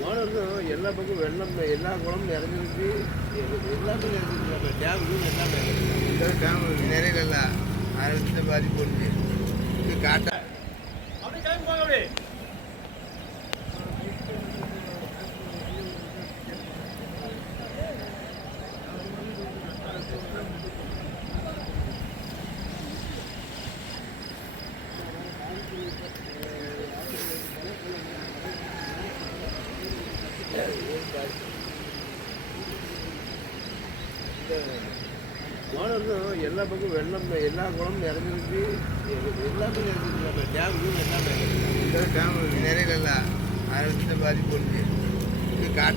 மாணவர்கள் எல்லா பக்கம் வெள்ளம் எல்லா குளமும் நிறைஞ்சிருக்கு. எல்லாமே நிறைஞ்சிருக்கு. நம்ம டேமும் எல்லாமே டேம் நிறைய இல்லை ஆரம்பித்து பாதிப்பு ஒன்று காட்டா ஓனருக்கும் எல்லா பக்கம் வெள்ளம் எல்லா குளமும் இறங்கிருக்கு எல்லாமே இறங்கிருக்கு நம்ம டேம் எல்லாமே டேம் நிறைய இல்லை ஆரம்பித்த பாதிப்பு ஒன்று காட்டா